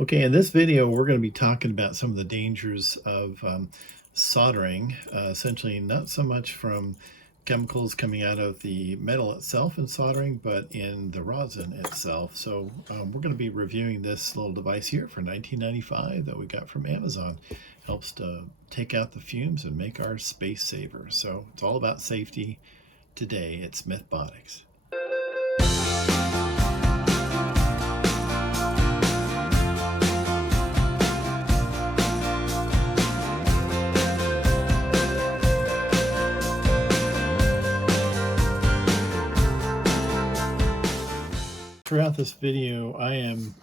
Okay, in this video, we're going to be talking about some of the dangers of soldering, essentially not so much from chemicals coming out of the metal itself in soldering, but in the rosin itself. So we're going to be reviewing this little device here for $19.95 that we got from Amazon. Helps to take out the fumes and make our space saver. So it's all about safety today at SmithBotics. Throughout this video, I am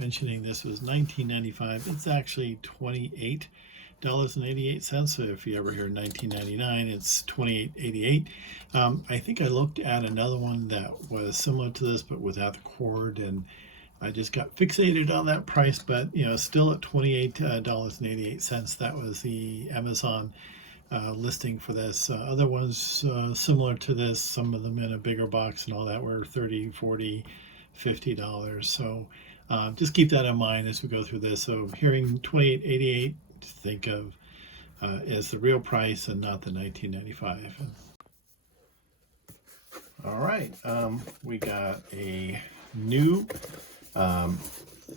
mentioning this was $19.95. It's actually $28.88. So if you ever hear $19.99, it's $28.88. I think I looked at another one that was similar to this, but without the cord, and I just got fixated on that price. But still at $28.88. That was the Amazon listing for this. Other ones similar to this, some of them in a bigger box and all that, were $30, $40, $50. So just keep that in mind as we go through this. So hearing $28.88, think of as the real price and not the $19.95. All right, we got a new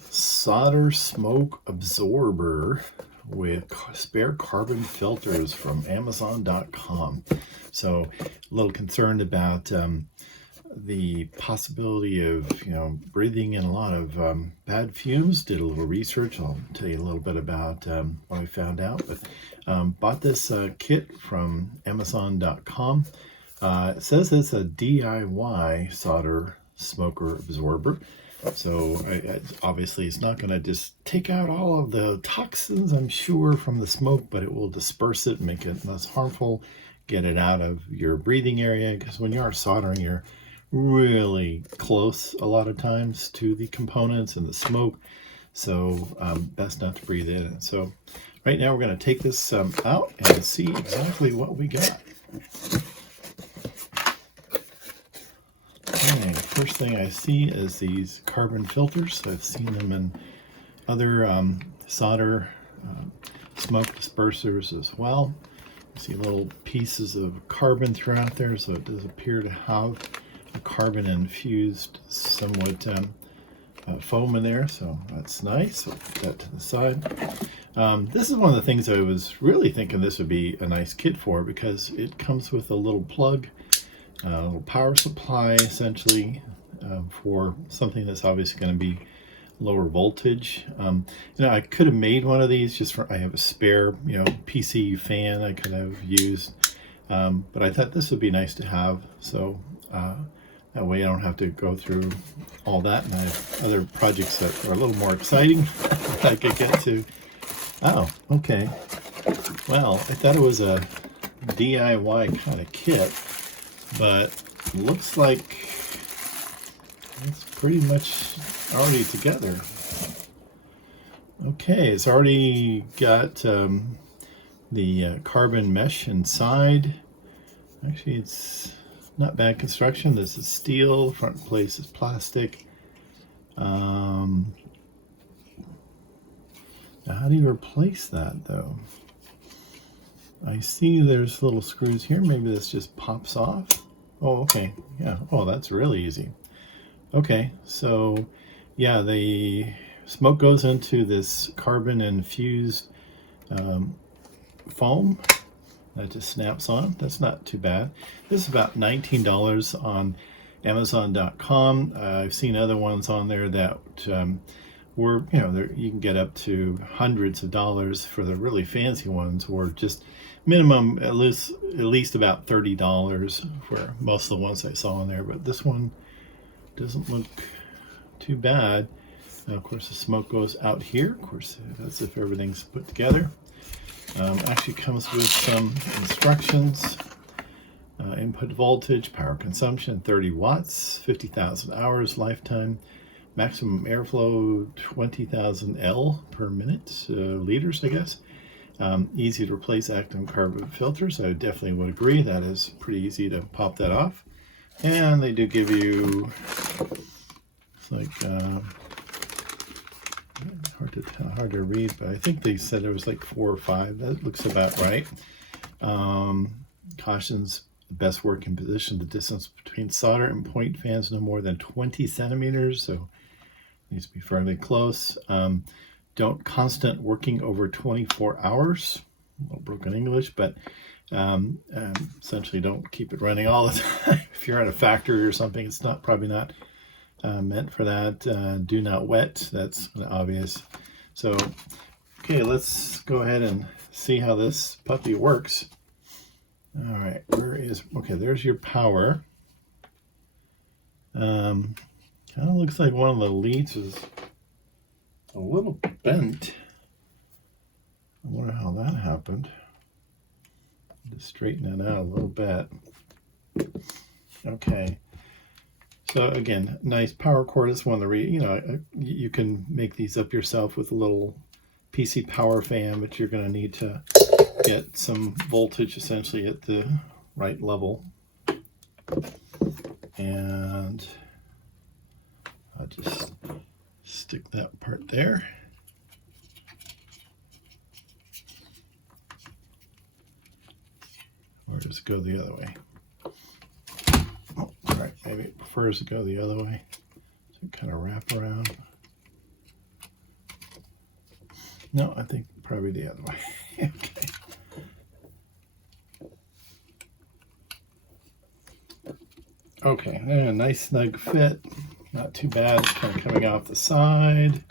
solder smoke absorber with spare carbon filters from Amazon.com. So a little concerned about the possibility of breathing in a lot of bad fumes. Did a little research. I'll tell you a little bit about what I found out. But bought this kit from Amazon.com. It says it's a DIY solder smoker absorber. So obviously it's not going to just take out all of the toxins, I'm sure, from the smoke, but it will disperse it, make it less harmful, get it out of your breathing area, because when you are soldering, you're really close a lot of times to the components and the smoke, so best not to breathe in. So right now we're going to take this out and see exactly what we got. Okay, first thing I see is these carbon filters. I've seen them in other solder smoke dispersers as well. You see little pieces of carbon throughout there, so it does appear to have a carbon infused somewhat foam in there, so that's nice. I'll put that to the side. This is one of the things I was really thinking this would be a nice kit for, because it comes with a little plug, a little power supply essentially, for something that's obviously going to be lower voltage. I could have made one of these just for, I have a spare PC fan I could have used, but I thought this would be nice to have, so that way I don't have to go through all that, and I have other projects that are a little more exciting that I could get to. Oh, okay. Well, I thought it was a DIY kind of kit, but looks like it's pretty much already together. Okay, it's already got the carbon mesh inside. Actually, it's not bad construction. This is steel, front place is plastic. Now how do you replace that though? I see there's little screws here. Maybe this just pops off. Oh, okay. Yeah. Oh, that's really easy. Okay, so yeah, the smoke goes into this carbon infused foam that just snaps on. That's not too bad. This is about $19 on Amazon.com. I've seen other ones on there that were, you can get up to hundreds of dollars for the really fancy ones, or just minimum at least about $30 for most of the ones I saw on there. But this one doesn't look too bad. Now, of course, the smoke goes out here. Of course, that's if everything's put together. Actually comes with some instructions. Input voltage, power consumption 30 watts, 50,000 hours lifetime, maximum airflow 20,000 L per minute, liters I guess. Easy to replace active carbon filters. I definitely would agree. That is pretty easy to pop that off. And they do give you, it's like hard to read, but I think they said it was like 4 or 5. That looks about right. Cautions the best working position. The distance between solder and point fans no more than 20 centimeters, so needs to be fairly close. Don't constant working over 24 hours. A little broken English, but essentially don't keep it running all the time. If you're at a factory or something, it's probably not meant for that. Do not wet. That's obvious. So, okay, let's go ahead and see how this puppy works. All right, okay, there's your power. Kind of looks like one of the leads is a little bent. I wonder how that happened. Just straighten that out a little bit. Okay. So again, nice power cord. Is one of the you can make these up yourself with a little PC power fan, but you're going to need to get some voltage essentially at the right level. And I'll just stick that part there. Or just go the other way. Oh, all right, maybe it prefers to go the other way. So kind of wrap around. No, I think probably the other way. Okay. Okay, and a nice snug fit. Not too bad. It's kind of coming off the side.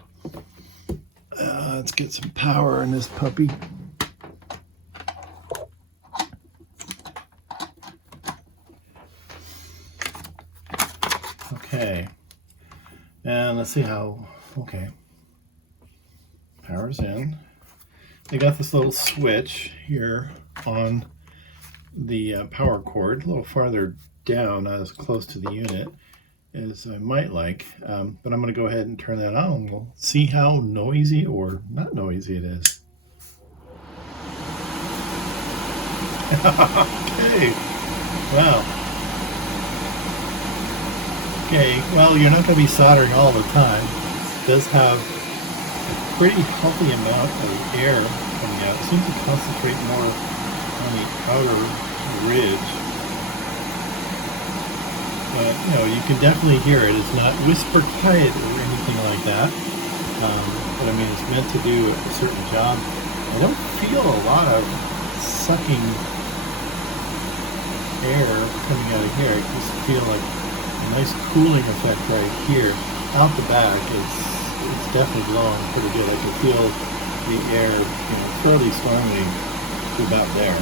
Let's get some power in this puppy. Okay, and let's see how, okay, power's in. They got this little switch here on the power cord, a little farther down, not as close to the unit as I might like, but I'm going to go ahead and turn that on. We'll see how noisy or not noisy it is. Okay, wow. Okay, well, you're not going to be soldering all the time. It does have a pretty healthy amount of air coming out. It seems to concentrate more on the outer ridge. But, you can definitely hear it. It's not whisper tight or anything like that. But, I mean, it's meant to do a certain job. I don't feel a lot of sucking air coming out of here. I just feel like a nice cooling effect right here. Out the back it's definitely blowing pretty good. I can feel the air fairly strongly to about there.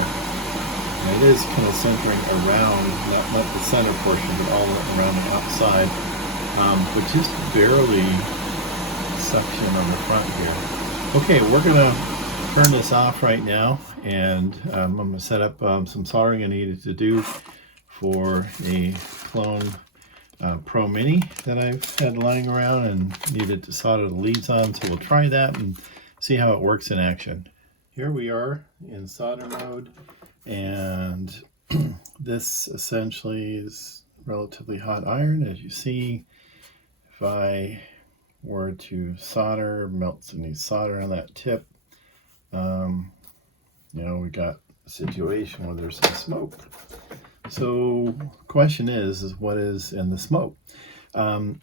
And it is kind of centering around, not the center portion, but all around the outside, but just barely suction on the front here. Okay, we're gonna turn this off right now, and I'm gonna set up some soldering I needed to do for a clone Pro Mini that I've had lying around and needed to solder the leads on, so we'll try that and see how it works in action. Here we are in solder mode, and this essentially is relatively hot iron. As you see, if I were to solder, melt some solder on that tip, we got a situation where there's some smoke. So question is what is in the smoke? Of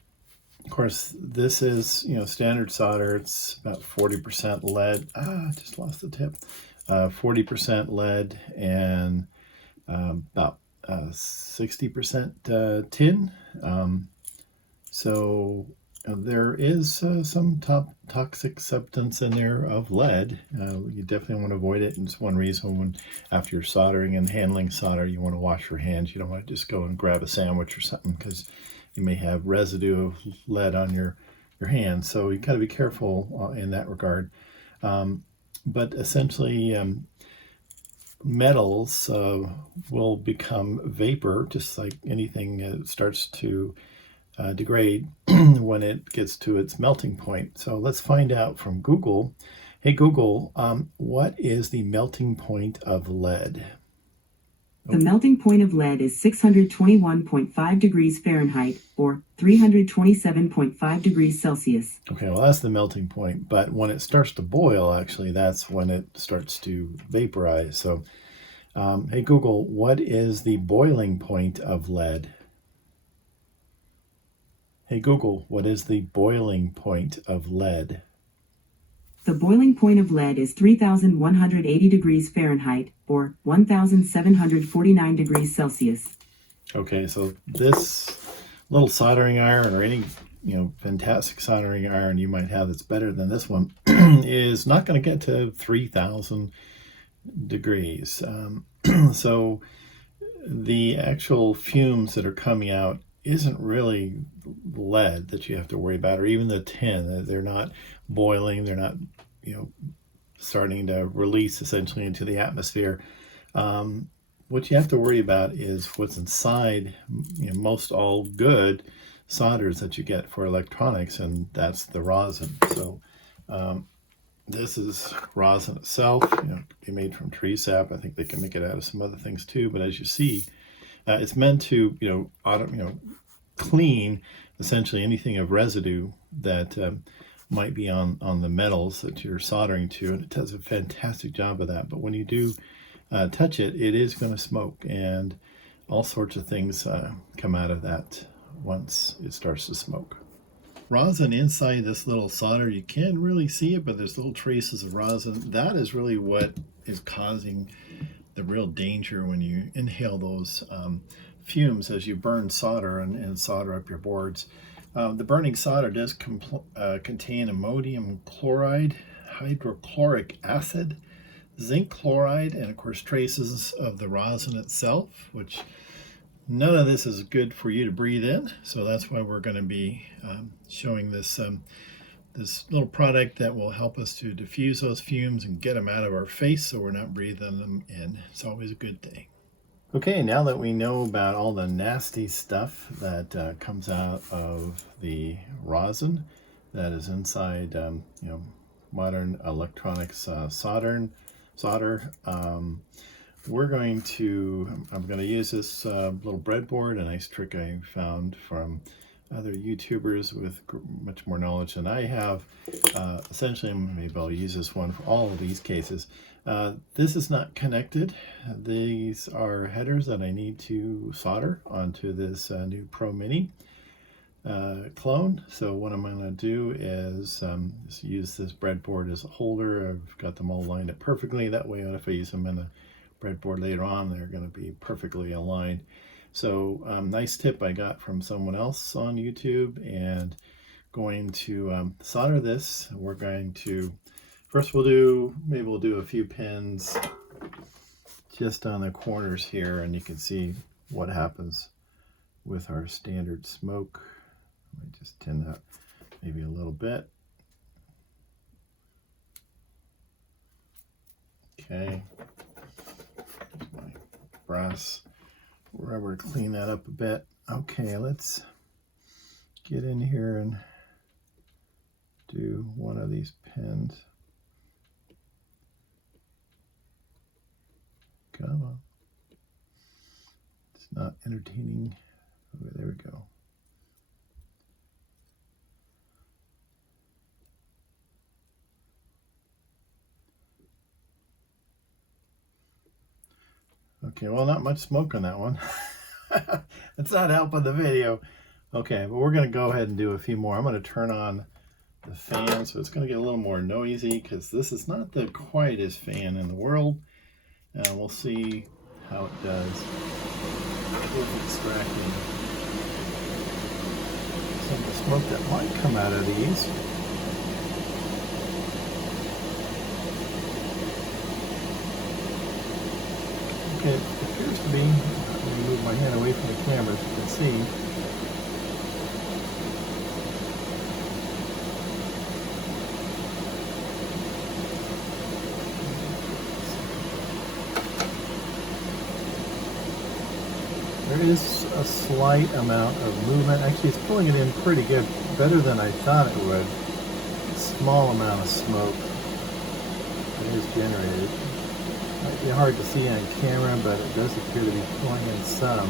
course, this is, standard solder. It's about 40% lead. I just lost the tip. 40% lead and about 60% tin. So there is some toxic substance in there of lead. You definitely want to avoid it. And it's one reason when after you're soldering and handling solder, you want to wash your hands. You don't want to just go and grab a sandwich or something, because you may have residue of lead on your hands. So you got to be careful in that regard. But essentially, metals will become vapor, just like anything that starts to degrade when it gets to its melting point. So let's find out from Google. Hey Google, what is the melting point of lead? The melting point of lead is 621.5 degrees Fahrenheit, or 327.5 degrees Celsius. Okay, well that's the melting point, but when it starts to boil, actually, that's when it starts to vaporize. So, hey Google, what is the boiling point of lead? Hey Google, what is the boiling point of lead? The boiling point of lead is 3,180 degrees Fahrenheit, or 1,749 degrees Celsius. Okay, so this little soldering iron, or any fantastic soldering iron you might have that's better than this one, is not going to get to 3,000 degrees. So the actual fumes that are coming out isn't really lead that you have to worry about, or even the tin. They're not boiling. They're not, starting to release essentially into the atmosphere. What you have to worry about is what's inside, most all good solders that you get for electronics, and that's the rosin. So this is rosin itself. Be made from tree sap. I think they can make it out of some other things too. But as you see, it's meant to clean essentially anything of residue that might be on the metals that you're soldering to, and it does a fantastic job of that. But when you do touch it, it is going to smoke, and all sorts of things come out of that once it starts to smoke. Rosin inside this little solder, you can't really see it, but there's little traces of rosin. That is really what is causing the real danger when you inhale those fumes as you burn solder and solder up your boards. The burning solder does contain ammonium chloride, hydrochloric acid, zinc chloride, and of course traces of the rosin itself, which none of this is good for you to breathe in. So that's why we're going to be showing this this little product that will help us to diffuse those fumes and get them out of our face so we're not breathing them in. It's always a good thing. Okay, now that we know about all the nasty stuff that comes out of the rosin that is inside, modern electronics solder, I'm going to use this little breadboard, a nice trick I found from other YouTubers with much more knowledge than I have. Essentially, maybe I'll use this one for all of these cases. This is not connected. These are headers that I need to solder onto this new Pro Mini clone. So what I'm going to do is just use this breadboard as a holder. I've got them all lined up perfectly. That way, if I use them in a breadboard later on, they're going to be perfectly aligned. So nice tip I got from someone else on YouTube, and going to solder this. We're going to first we'll do a few pins just on the corners here, and you can see what happens with our standard smoke. Let me just tin that maybe a little bit. Okay. Here's my brass rubber to clean that up a bit. Okay, let's get in here and do one of these pins. Come on. It's not entertaining. Okay, there we go. Okay, well, not much smoke on that one. It's not helping the video. Okay, but we're going to go ahead and do a few more. I'm going to turn on the fan, so it's going to get a little more noisy, because this is not the quietest fan in the world. We'll see how it does with extracting some of the smoke that might come out of these. Okay, it appears to be, I'm going to move my hand away from the camera so you can see. There is a slight amount of movement. Actually, it's pulling it in pretty good, better than I thought it would. A small amount of smoke that is generated. Might be hard to see on camera, but it does appear to be pulling in some.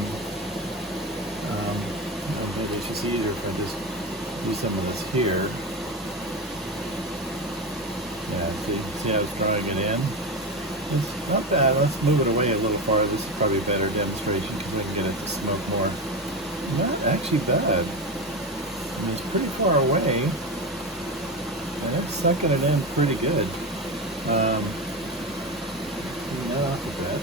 Maybe it's just easier if I just do some of this here. Yeah, see how it's drawing it in? It's not bad. Let's move it away a little farther. This is probably a better demonstration because we can get it to smoke more. Not actually bad. I mean, it's pretty far away, and it's sucking it in pretty good. That off a bit.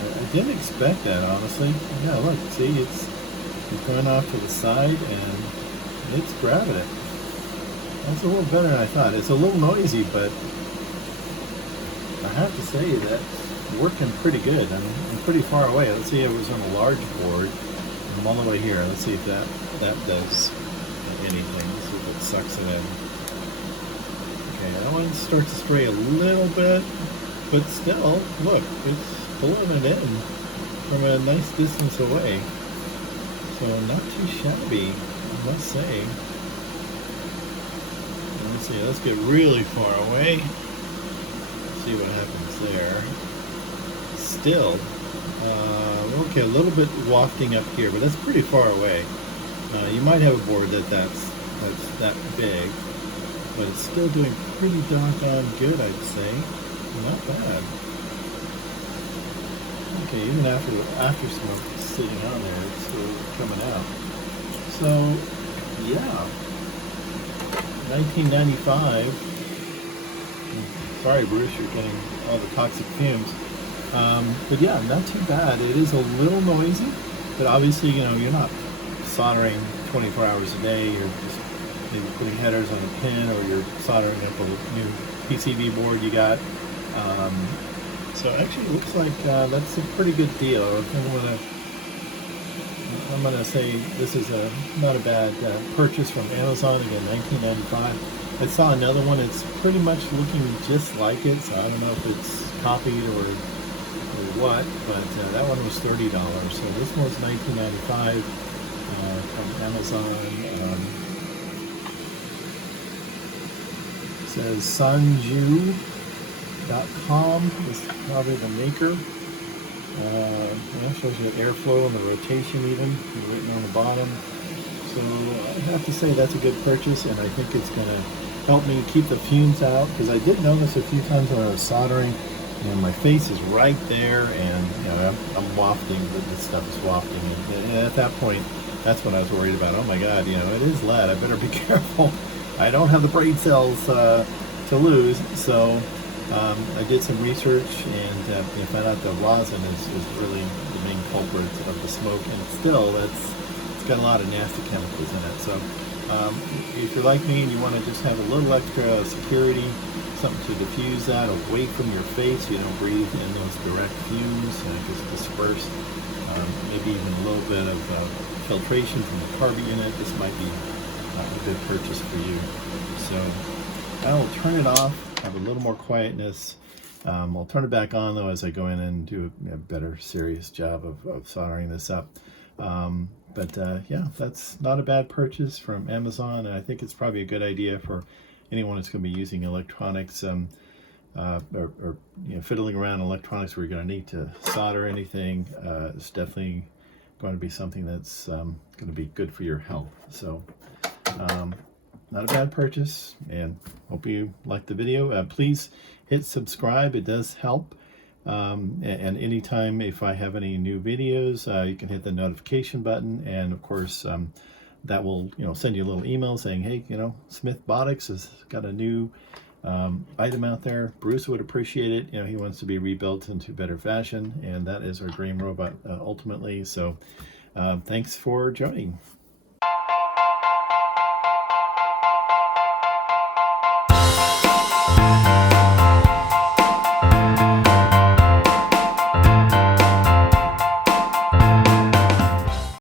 I didn't expect that, honestly. Yeah, look, see, it's going off to the side and it's grabbing it. That's a little better than I thought. It's a little noisy, but I have to say that's working pretty good. I'm pretty far away. Let's see if it was on a large board. I'm all the way here. Let's see if that does anything. Let's see if it sucks it in. Okay, that one starts to spray a little bit, but still, look, it's pulling it in from a nice distance away. So not too shabby, I must say. Let's see, let's get really far away. See what happens there. Still, okay, a little bit wafting up here, but that's pretty far away. You might have a board that's that big, but it's still doing pretty doggone good, I'd say. Not bad. Okay, even after the after smoke is sitting on there, it's still coming out. So, yeah. 1995. Sorry, Bruce, you're getting all the toxic fumes. But yeah, not too bad. It is a little noisy, but obviously, you know, you're not soldering 24 hours a day. You're just maybe putting headers on a pin, or you're soldering up a new PCB board you got. So actually, it looks like that's a pretty good deal. I'm gonna say this is not a bad purchase from Amazon. Again, $19.95. I saw another one. It's pretty much looking just like it, so I don't know if it's copied or what. But that one was $30. So this one's $19.95 from Amazon. It says Sanju.com is probably the maker. It shows you the airflow and the rotation even written on the bottom. So I have to say that's a good purchase, and I think it's going to help me keep the fumes out, because I did notice a few times when I was soldering, you know, my face is right there, and you know, I'm wafting, but this stuff is wafting, and at that point, that's when I was worried about. Oh my God, you know, it is lead. I better be careful. I don't have the brain cells to lose, so. I did some research and found out the rosin is really the main culprit of the smoke, and still it's got a lot of nasty chemicals in it. So if you're like me and you want to just have a little extra security, something to diffuse that away from your face, you don't breathe in those direct fumes and it gets dispersed. Maybe even a little bit of filtration from the carbon in it. This might be a good purchase for you. So I will turn it off. Have a little more quietness. I'll turn it back on though as I go in and do a better serious job of soldering this up. Yeah, that's not a bad purchase from Amazon, and I think it's probably a good idea for anyone that's going to be using electronics or fiddling around electronics where you're going to need to solder anything. It's definitely going to be something that's going to be good for your health. So not a bad purchase, and hope you liked the video. Please hit subscribe. It does help. And anytime if I have any new videos, you can hit the notification button, and of course that will send you a little email saying, hey, SmithBotics has got a new item out there. Bruce would appreciate it. He wants to be rebuilt into better fashion, and that is our dream robot ultimately. So thanks for joining.